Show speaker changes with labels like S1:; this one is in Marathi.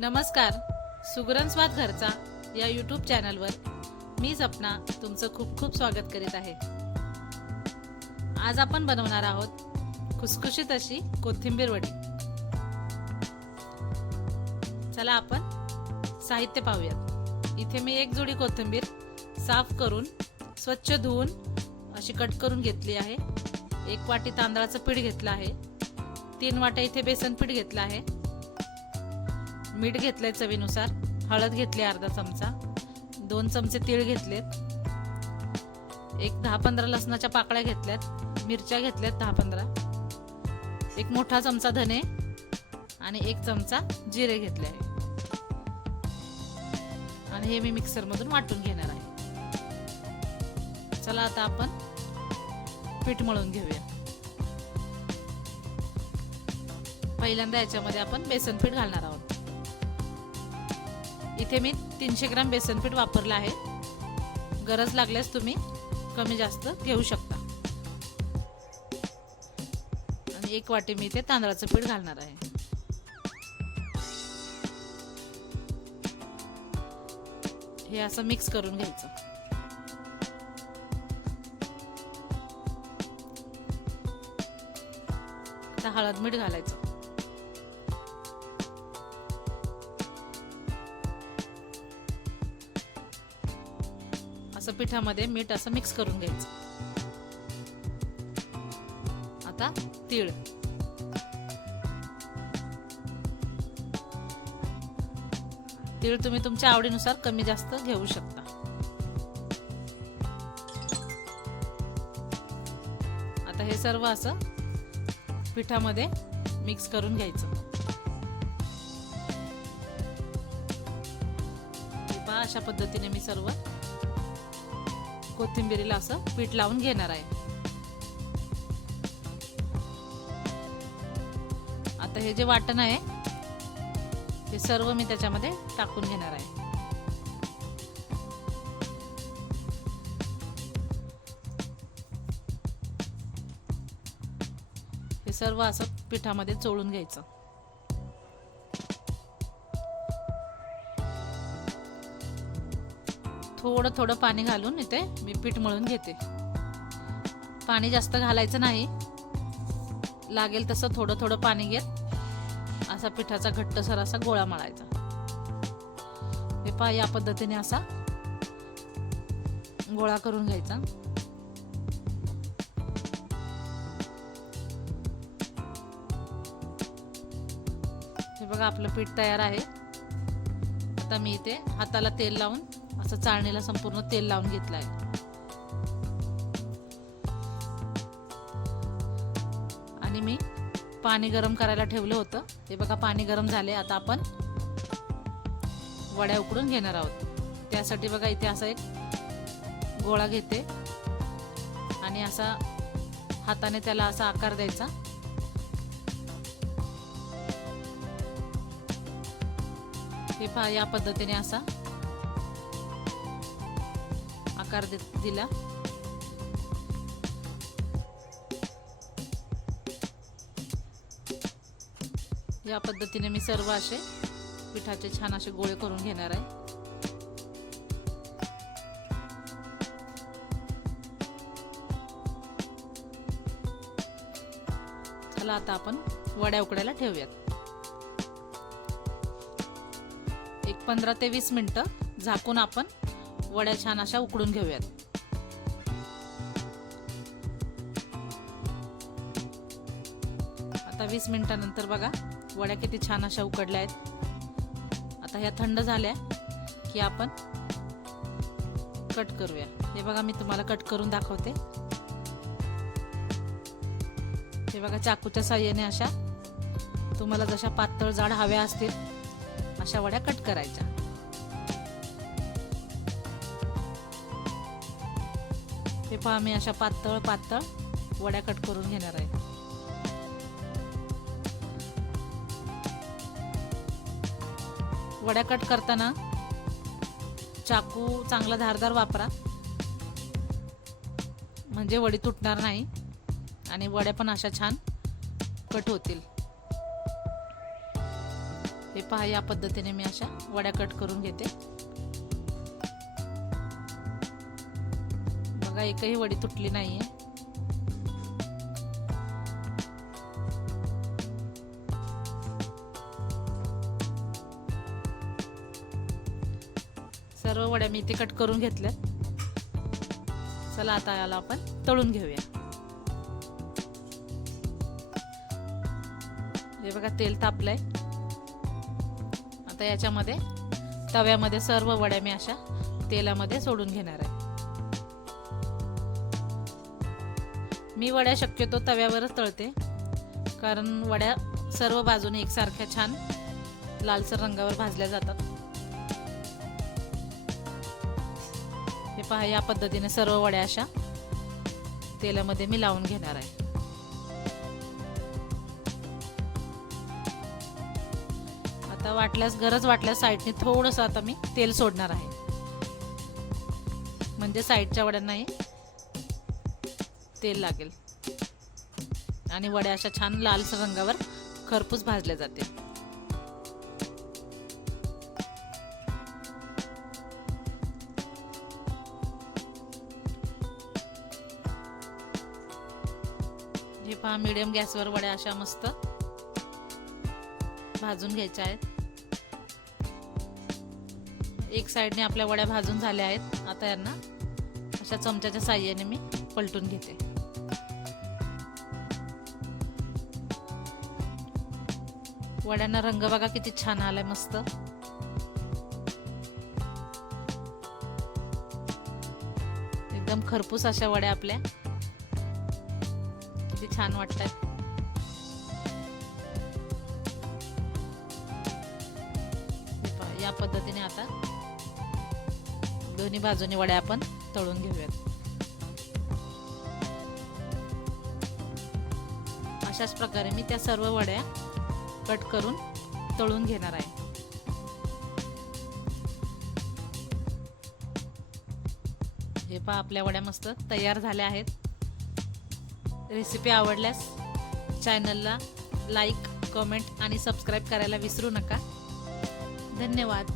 S1: नमस्कार सुगरण स्वाद घरचा या यूट्यूब चॅनलवर मी सपना तुमचं खूप खूप स्वागत करीत आहे. आज आपण बनवणार आहोत खुसखुशीत अशी कोथिंबीर वडी. चला आपण साहित्य पाहूयात. इथे मी एक जोडी कोथिंबीर साफ करून स्वच्छ धुवून अशी कट करून घेतली आहे. एक वाटी तांदळाचं पीठ घेतलं आहे. तीन वाट्या इथे बेसन पीठ घेतलं आहे. मीठ घेतलंय चवीनुसार हळद घेतली अर्धा चमचा दोन चमचे तीळ घेतलेत एक दहा पंधरा लसणाच्या पाकळ्या घेतल्यात मिरच्या घेतल्यात दहा पंधरा एक मोठा चमचा धने आणि एक चमचा जिरे घेतले आहे. आणि हे मी मिक्सरमधून वाटून घेणार आहे. चला आता आपण पीठ मळून घेऊया. पहिल्यांदा याच्यामध्ये आपण बेसन पीठ घालणार आहोत. इथे मी तीनशे ग्राम बेसन पीठ वापरलं आहे. गरज लागल्यास तुम्ही कमी जास्त घेऊ शकता. आणि एक वाटी मी इथे तांदळाचं पीठ घालणार आहे. हे असं मिक्स करून घ्यायचं. आता हळद मीठ घालायचं. असं पिठामध्ये मीठ असं मिक्स करून घ्यायचं. आता तीळ. तीळ तुम्ही तुमच्या आवडीनुसार कमी जास्त घेऊ शकता. आता हे सर्व असं पिठामध्ये मिक्स करून घ्यायचं. पहा अशा पद्धतीने मी सर्व कोथिंबिरीला असं पीठ लावून घेणार आहे. आता हे जे वाटण आहे हे सर्व मी त्याच्यामध्ये टाकून घेणार आहे. हे सर्व असं पिठामध्ये चोळून घ्यायचं. थोडं थोडं पाणी घालून इथे मी पीठ मळून घेते. पाणी जास्त घालायचं नाही. लागेल तसं थोडं थोडं पाणी घेत असा पिठाचा घट्टसर असा गोळा मळायचा. हे पहा या पद्धतीने असा गोळा करून घ्यायचा. हे बघा आपलं पीठ तयार आहे. आता मी इथे हाताला तेल लावून असं चाळणीला संपूर्ण तेल लावून घेतलं आहे आणि मी पाणी गरम करायला ठेवलं होतं. ते बघा पाणी गरम झाले आता आपण वड्या उकडून घेणार आहोत. त्यासाठी बघा इथे असा एक गोळा घेते. आणि असा हाताने त्याला असा आकार द्यायचा. हे पहा या पद्धतीने असा आकार दिला. या पद्धतीने मी सर्व असे पिठाचे छान असे गोळे करून घेणार आहे. चला आता आपण वड्या उकडायला ठेवूयात. एक पंधरा ते वीस मिनटं झाकून आपण वड्या छान अशा उकडून घेऊयात. आता वीस मिनिटानंतर बघा वड्या किती छान अशा उकडल्या आहेत. आता ह्या थंड झाल्या की आपण कट करूया. हे बघा मी तुम्हाला कट करून दाखवते. हे बघा चाकूच्या साह्याने अशा तुम्हाला जशा पातळ जाड हव्या असतील अशा वड्या कट करायच्या. हे पहा मी अशा पातळ पातळ वड्या कट करून घेणार आहे. वड्या कट करताना चाकू चांगला धारदार वापरा. म्हणजे वडी तुटणार नाही आणि वड्या पण अशा छान कट होतील. हे पहा या पद्धतीने मी अशा वड्या कट करून घेते. बघा एकही वडी तुटली नाहीये. सर्व वड्या मी इथे कट करून घेतल्या चला आता याला आपण तळून घेऊया. हे बघा तेल तापलंय. आता याच्यामध्ये तव्यामध्ये सर्व वड्या मी अशा तेलामध्ये सोडून घेणार आहे. मी वड्या शक्यतो तव्यावरच तळते. कारण वड्या सर्व बाजूने एकसारख्या छान लालसर रंगावर भाजल्या जातात. हे पहा या पद्धतीने सर्व वड्या अशा तेलामध्ये मी लावून घेणार आहे. आता वाटल्यास गरज वाटल्यास साईडने थोडंसं आता मी तेल सोडणार आहे. म्हणजे साईडच्या वड्यांनाही तेल लागेल. आणि वड्या अशा छान लालसर रंगावर खरपूस भाजल्या जाते हे पहा मिडियम गॅसवर वड्या अशा मस्त भाजून घ्यायच्या आहेत. एक साईडने आपल्या वड्या भाजून झाल्या आहेत. आता यांना अशा चमच्याच्या साह्याने मी पलटून घेते. वड्यांना रंग बघा किती छान आलाय मस्त. एकदम खरपूस अशा वड्या आपल्या. किती छान वाटतात. या पद्धतीने आता दोन्ही बाजूनी वड्या आपण तळून घेऊयात. अशाच प्रकारे मी त्या सर्व वड्या कट करून तळून घेणार आहे. हे पहा आपल्या वड्या मस्त तयार झाल्या आहेत. रेसिपी आवडल्यास चॅनलला लाईक कमेंट आणि सबस्क्राईब करायला विसरू नका. धन्यवाद.